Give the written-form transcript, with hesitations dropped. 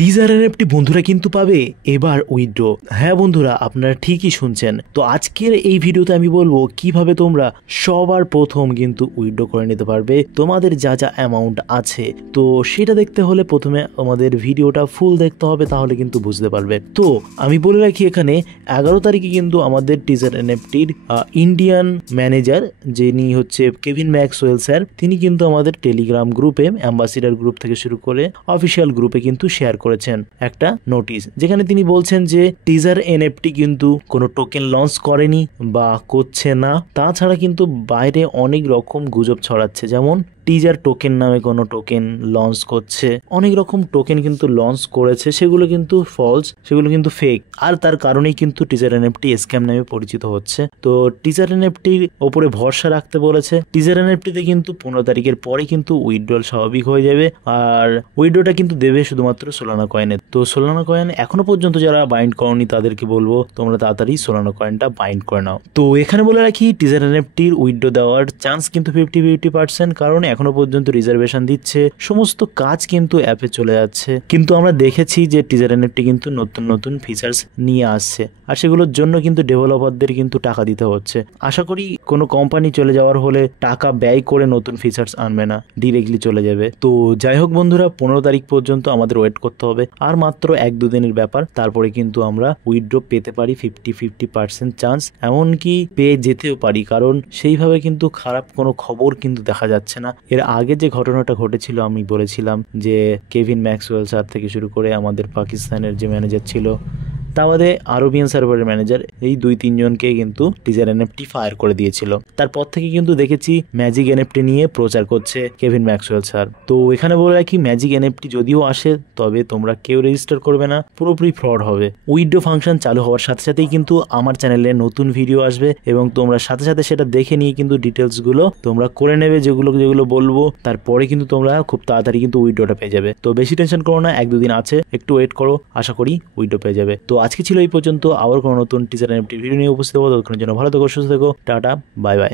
Teaser NFT বন্ধুরা কিন্তু পাবে এবার উইথড্র। হ্যাঁ বন্ধুরা, আপনারা ঠিকই শুনছেন। তো আজকের এই ভিডিওতে আমি বলবো কিভাবে তোমরা সবার প্রথম কিন্তু উইথড্র করে নিতে পারবে তোমাদের যা যা অ্যামাউন্ট আছে। তো সেটা দেখতে হলে প্রথমে আমাদের ভিডিওটা ফুল দেখতে হবে, তাহলে কিন্তু বুঝতে পারবে। তো আমি বলে রাখি, এখানে 11 তারিখে কিন্তু আমাদের টিজার এনএফটির ইন্ডিয়ান ম্যানেজার, যিনি হচ্ছে কেভিন ম্যাক্সওয়েল স্যার, তিনি কিন্তু আমাদের টেলিগ্রাম গ্রুপে, অ্যাম্বাসিডার গ্রুপ থেকে শুরু করে অফিসিয়াল গ্রুপে কিন্তু শেয়ার করেছেন একটা নোটিশ, যেখানে তিনি বলছেন যে টিজার এনএফটি কিন্তু কোনো টোকেন লঞ্চ করেনি বা করছে না। তাছাড়া কিন্তু বাইরে অনেক রকম গুজব ছড়াচ্ছে, যেমন টিজার টোকেন নামে কোনো টোকেন লঞ্চ করছে, অনেক রকম টোকেন কিন্তু লঞ্চ করেছে, সেগুলো কিন্তু ফলস, সেগুলো কিন্তু ফেক। আর তার কারণেই কিন্তু টিজার এনএফটি স্ক্যাম নামে পরিচিত হচ্ছে। তো টিজার এনএফটির ওপরে ভরসা রাখতে বলেছে। টিজার এনএফটিতে কিন্তু 15 তারিখের পরে কিন্তু উইথড্রল স্বাভাবিক হয়ে যাবে, আর উইথড্রটা কিন্তু দেবে শুধুমাত্র সোলানা কয়েনে। তো সোলানা কয়েন এখনো পর্যন্ত যারা বাইন্ড করনি তাদেরকে বলবো তোমরা তাড়াতাড়ি সোলানা কয়েনটা বাইন্ড করে নাও। তো এখানে বলে রাখি, টিজার এনএফটির উইথড্র দেওয়ার চান্স কিন্তু 50-50%, কারণ এখনো পর্যন্ত রিজার্ভেশন দিচ্ছে, সমস্ত কাজ কিন্তু অ্যাপে চলে যাচ্ছে। কিন্তু আমরা দেখেছি যে টিজার এনএফটি কিন্তু নতুন নতুন ফিচার্স নিয়ে আসছে, আর সেগুলোর জন্য কিন্তু ডেভেলপারদের কিন্তু টাকা দিতে হচ্ছে। আশা করি কোনো কোম্পানি চলে যাওয়ার হলে টাকা ব্যয় করে নতুন ফিচার্স আনবে না, ডিরেক্টলি চলে যাবে। তো যাই হোক বন্ধুরা, 15 তারিখ পর্যন্ত আমাদের ওয়েট করতে হবে, আর মাত্র 1-2 দিনের ব্যাপার। তারপরে কিন্তু আমরা উইথড্র পেতে পারি 50-50% চান্স, এমনকি পেয়ে যেতেও পারি, কারণ সেইভাবে কিন্তু খারাপ কোনো খবর কিন্তু দেখা যাচ্ছে না। এর আগে যে ঘটনাটা ঘটেছিল, আমি বলেছিলাম যে কেভিন ম্যাক্সওয়েল স্যার থেকে শুরু করে আমাদের পাকিস্তানের যে ম্যানেজার ছিল, তা বাদে আরবিয়ান সার্ভারের ম্যানেজার, এই 2-3 জনকে কিন্তু টিজার এনএফটি ফায়ার করে দিয়েছিল। তারপর থেকে কিন্তু দেখেছি ম্যাজিক এনএফটি নিয়ে প্রচার করছে কেভিন ম্যাক্সওয়েল স্যার। তো এখানে বলে রাখি, ম্যাজিক এনএফটি যদিও আসে, তবে তোমরা কেউ রেজিস্টার করবে না, পুরোপুরি ফ্রড হবে। উইথড্র ফাংশন চালু হওয়ার সাথে সাথেই কিন্তু আমার চ্যানেলে নতুন ভিডিও আসবে, এবং তোমরা সাথে সাথে সেটা দেখে নিয়ে কিন্তু ডিটেলসগুলো তোমরা করে নেবে, যেগুলো বলবো। তারপরে কিন্তু তোমরা খুব তাড়াতাড়ি কিন্তু উইথড্রটা পেয়ে যাবে। তো বেশি টেনশন করো না, 1-2 দিন আছে, একটু ওয়েট করো, আশা করি উইথড্র পেয়ে যাবে। তো আজকে ছিল এই পর্যন্ত। আবার কোনো নতুন টিজার এনএফটি ভিডিও নিয়ে উপস্থিত হবো। ততক্ষণের জন্য ভালো থেকো, সুস্থ থেকো, টাটা, বাই বাই।